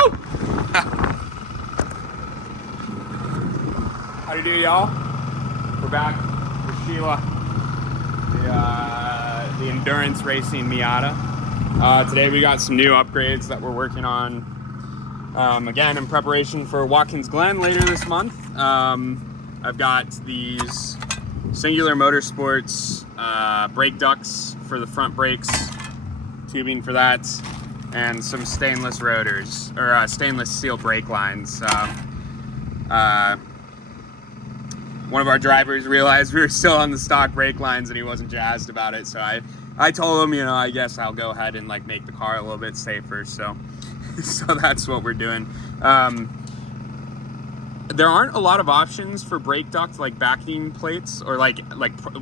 Woo! How do you do, y'all? We're back with Sheila, the endurance racing Miata. Today we got some new upgrades that we're working on. Again, in preparation for Watkins Glen later this month. I've got these Singular Motorsports brake ducts for the front brakes, tubing for that, and some stainless rotors, or stainless steel brake lines. One of our drivers realized we were still on the stock brake lines and he wasn't jazzed about it, so I told him, you know, I guess I'll go ahead and like make the car a little bit safer, so that's what we're doing. There aren't a lot of options for brake duct, like backing plates, or like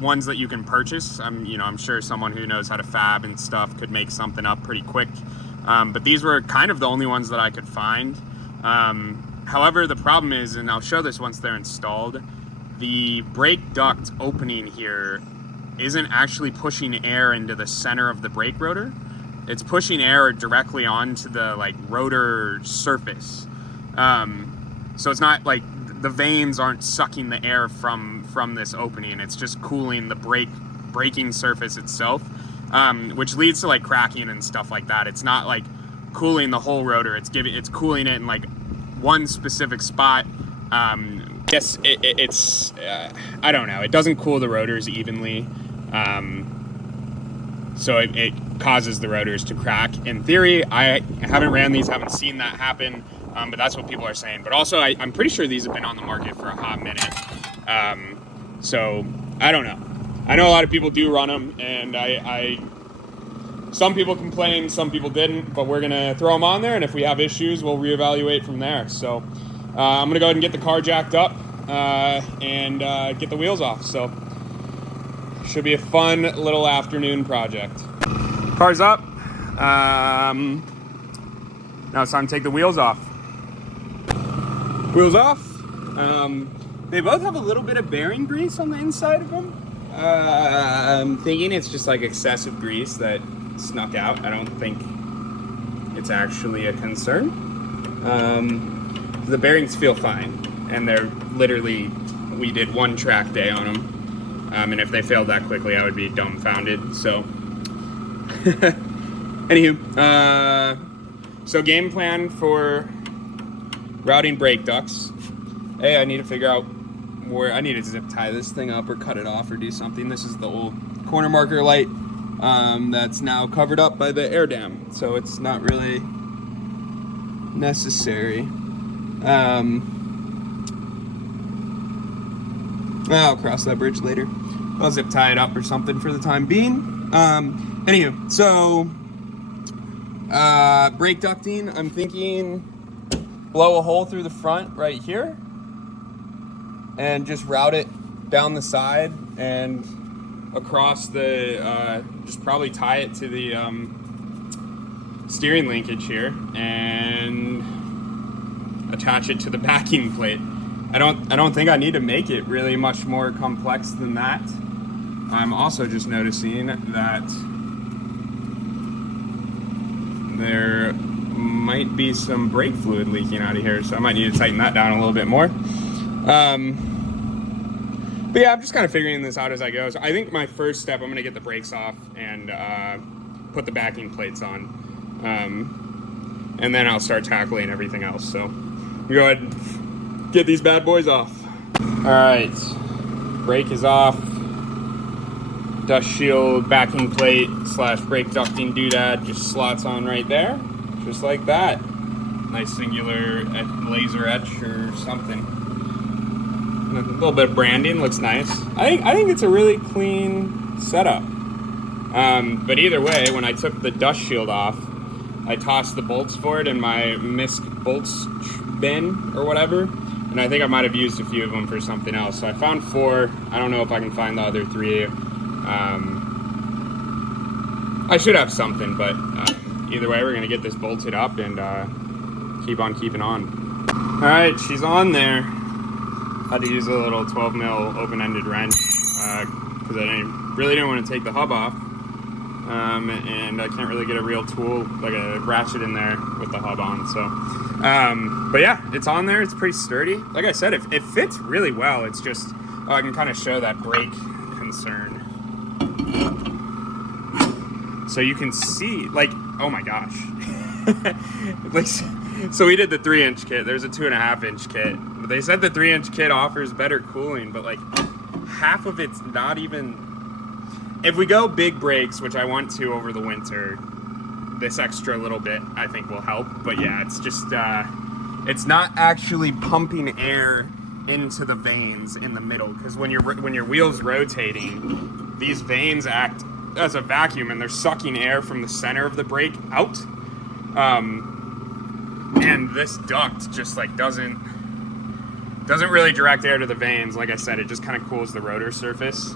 ones that you can purchase. I'm sure someone who knows how to fab and stuff could make something up pretty quick. But these were kind of the only ones that I could find. However, the problem is, and I'll show this once they're installed, the brake duct opening here isn't actually pushing air into the center of the brake rotor. It's pushing air directly onto the like rotor surface. So it's not like the vanes aren't sucking the air from this opening. It's just cooling the braking surface itself, which leads to like cracking and stuff like that. It's not like cooling the whole rotor. It's cooling it in like one specific spot. Yes, it's I don't know. It doesn't cool the rotors evenly, so it causes the rotors to crack. In theory, I haven't ran these, haven't seen that happen. But that's what people are saying. But also, I'm pretty sure these have been on the market for a hot minute. So I don't know. I know a lot of people do run them, and some people complained, some people didn't. But we're gonna throw them on there, and if we have issues, we'll reevaluate from there. So I'm gonna go ahead and get the car jacked up and get the wheels off. So should be a fun little afternoon project. Car's up. Now it's time to take the wheels off. Wheels off. They both have a little bit of bearing grease on the inside of them. I'm thinking it's just like excessive grease that snuck out. I don't think it's actually a concern. The bearings feel fine, and they're literally, we did one track day on them. And if they failed that quickly, I would be dumbfounded. So, anywho, so game plan for routing brake ducts. Hey, I need to figure out where I need to zip tie this thing up or cut it off or do something. This is the old corner marker light that's now covered up by the air dam, so it's not really necessary. I'll cross that bridge later. I'll zip tie it up or something for the time being. Anywho, so brake ducting, I'm thinking blow a hole through the front right here and just route it down the side and across the, just probably tie it to the steering linkage here and attach it to the backing plate. I don't think I need to make it really much more complex than that. I'm also just noticing that there might be some brake fluid leaking out of here, so I might need to tighten that down a little bit more. But yeah, I'm just kind of figuring this out as I go. So I think my first step, I'm going to get the brakes off and put the backing plates on. And then I'll start tackling everything else. So we go ahead and get these bad boys off. All right, brake is off. Dust shield, backing plate / brake ducting doodad just slots on right there. Just like that. Nice Singular laser etch or something. A little bit of branding, looks nice. I think it's a really clean setup. But either way, when I took the dust shield off, I tossed the bolts for it in my MISC bolts bin or whatever, and I think I might have used a few of them for something else. So I found 4. I don't know if I can find the other 3. I should have something, but either way, we're gonna get this bolted up and keep on keeping on. All right, she's on there. Had to use a little 12 mil open-ended wrench because I really didn't want to take the hub off, and I can't really get a real tool like a ratchet in there with the hub on. So But yeah, it's on there. It's pretty sturdy. Like I said, it fits really well. It's just, I can kind of show that brake concern. So you can see, like, oh my gosh. Like, so we did the 3-inch kit. There's a 2.5-inch kit. But they said the 3-inch kit offers better cooling, but like half of it's not even. If we go big brakes, which I want to over the winter, this extra little bit I think will help. But yeah, it's just it's not actually pumping air into the vanes in the middle, because when your wheel's rotating, these vanes act as a vacuum and they're sucking air from the center of the brake out. And this duct just like doesn't really direct air to the vanes. Like I said, it just kind of cools the rotor surface.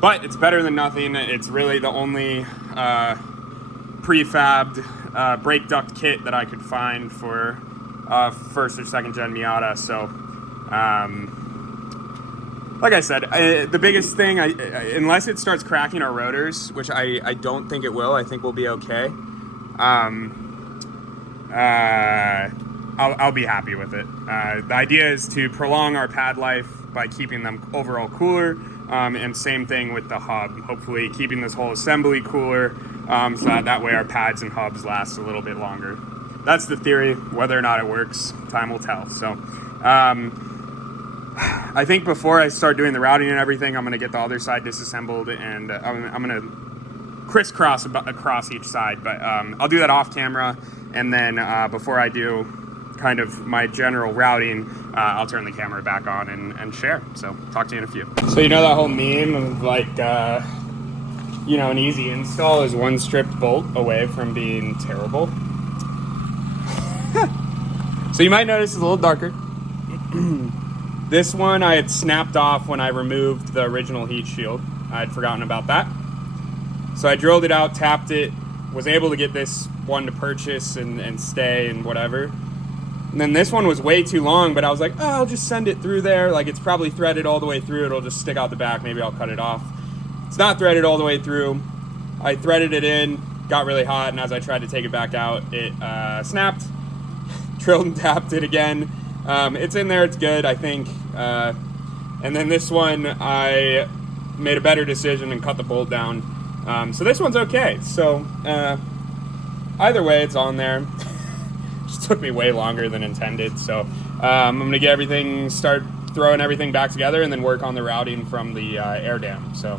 But it's better than nothing. It's really the only prefabbed brake duct kit that I could find for first or second gen Miata. So like I said, the biggest thing, unless it starts cracking our rotors, which I don't think it will, I think we'll be okay. I'll be happy with it. The idea is to prolong our pad life by keeping them overall cooler, and same thing with the hub. Hopefully keeping this whole assembly cooler, so that way our pads and hubs last a little bit longer. That's the theory. Whether or not it works, time will tell. So I think before I start doing the routing and everything, I'm going to get the other side disassembled, and I'm going to crisscross across each side, but I'll do that off camera, and then before I do kind of my general routing, I'll turn the camera back on and share. So talk to you in a few. So you know that whole meme of like you know, an easy install is one stripped bolt away from being terrible. So you might notice it's a little darker. This one I had snapped off when I removed the original heat shield. I had forgotten about that. So I drilled it out, tapped it, was able to get this one to purchase and stay and whatever. And then this one was way too long, but I was like, oh, I'll just send it through there. Like, it's probably threaded all the way through. It'll just stick out the back. Maybe I'll cut it off. It's not threaded all the way through. I threaded it in, got really hot, and as I tried to take it back out, it snapped. Drilled and tapped it again. It's in there. It's good, I think. And then this one, I made a better decision and cut the bolt down. So this one's okay. So either way, it's on there. Just took me way longer than intended. So I'm gonna get everything, start throwing everything back together, and then work on the routing from the air dam. So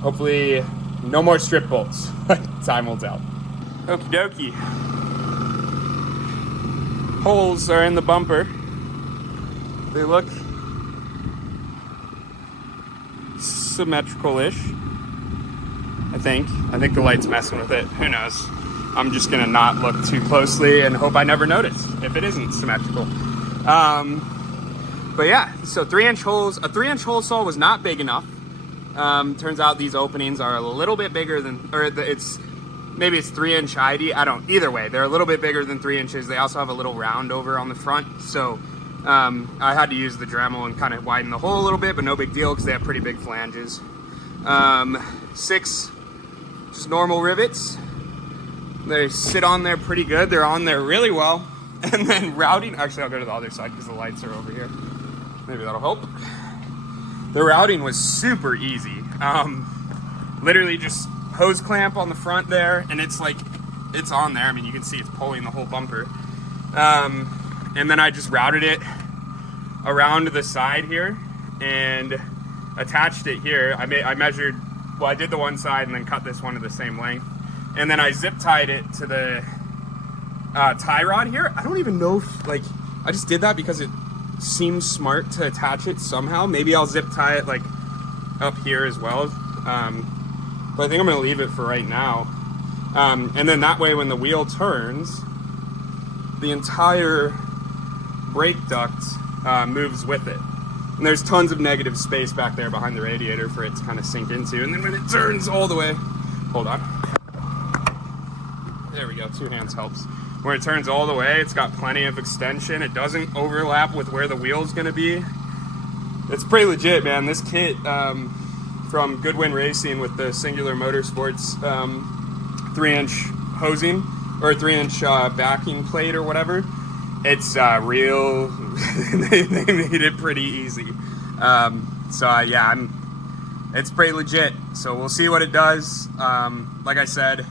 hopefully no more strip bolts. Time will tell. Okie dokie. Holes are in the bumper. They look symmetrical-ish, I think. I think the light's messing with it. Who knows? I'm just gonna not look too closely and hope I never noticed if it isn't symmetrical. But yeah, so 3-inch holes. A 3-inch hole saw was not big enough. Turns out these openings are a little bit bigger than, maybe it's 3-inch ID. Either way, they're a little bit bigger than 3 inches. They also have a little round over on the front. So I had to use the Dremel and kind of widen the hole a little bit, but no big deal because they have pretty big flanges. 6 just normal rivets. They sit on there pretty good. They're on there really well. And then routing, actually I'll go to the other side because the lights are over here. Maybe that'll help. The routing was super easy. Literally just hose clamp on the front there, and it's like, it's on there. I mean, you can see it's pulling the whole bumper. And then I just routed it around the side here and attached it here. I measured, well, I did the one side and then cut this one to the same length. And then I zip tied it to the tie rod here. I don't even know if, like, I just did that because it seems smart to attach it somehow. Maybe I'll zip tie it like up here as well. But I think I'm gonna leave it for right now. And then that way when the wheel turns, the entire brake duct moves with it. And there's tons of negative space back there behind the radiator for it to kind of sink into. And then when it turns all the way, hold on. There we go, 2 hands helps. When it turns all the way, it's got plenty of extension. It doesn't overlap with where the wheel's gonna be. It's pretty legit, man. This kit from Goodwin Racing with the Singular Motorsports 3-inch hosing or a 3-inch backing plate or whatever. It's real. they made it pretty easy. Yeah, it's pretty legit. So we'll see what it does. Like I said,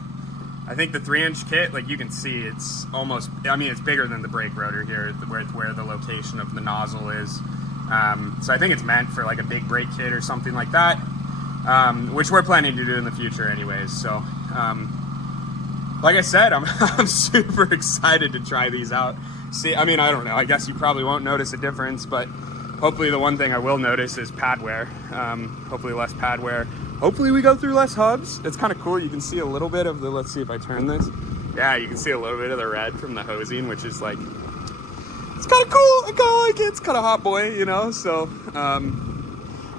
I think the 3-inch kit, like you can see, it's almost, I mean, it's bigger than the brake rotor here, where the location of the nozzle is. So I think it's meant for like a big brake kit or something like that, which we're planning to do in the future anyways. So, like I said, I'm super excited to try these out. See, I mean, I don't know, I guess you probably won't notice a difference, but hopefully the one thing I will notice is pad wear. Hopefully less pad wear. Hopefully we go through less hubs. It's kind of cool. You can see a little bit of the, let's see if I turn this. Yeah, you can see a little bit of the red from the hosing, which is like, it's kind of cool. I kind of like it. It's kind of hot boy, you know? So,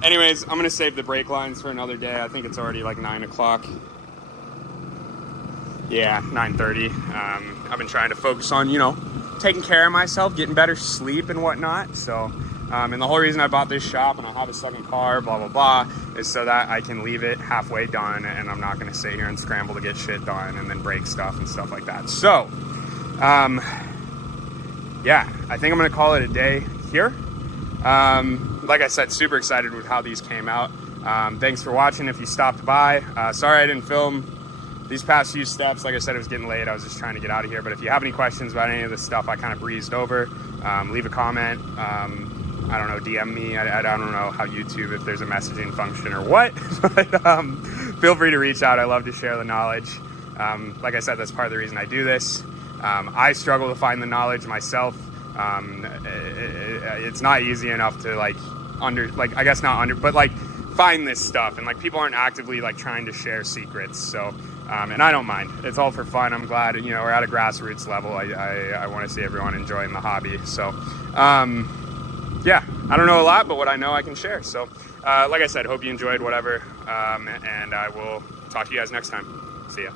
anyways, I'm going to save the brake lines for another day. I think it's already like 9 o'clock. Yeah, 9:30. I've been trying to focus on, you know, taking care of myself, getting better sleep and whatnot. So, and the whole reason I bought this shop and I have a second car, blah, blah, blah, is so that I can leave it halfway done and I'm not going to sit here and scramble to get shit done and then break stuff and stuff like that. So, yeah, I think I'm going to call it a day here. Like I said, super excited with how these came out. Thanks for watching if you stopped by. Sorry I didn't film these past few steps. Like I said, it was getting late. I was just trying to get out of here. But if you have any questions about any of this stuff, I kind of breezed over. Leave a comment. I don't know, DM me. I don't know how YouTube, if there's a messaging function or what. But feel free to reach out. I love to share the knowledge. Like I said, that's part of the reason I do this. I struggle to find the knowledge myself. It's not easy enough to find this stuff, and like people aren't actively like trying to share secrets. So, and I don't mind. It's all for fun. I'm glad, you know, we're at a grassroots level. I want to see everyone enjoying the hobby. So, yeah, I don't know a lot, but what I know I can share. So, like I said, hope you enjoyed whatever, and I will talk to you guys next time. See ya.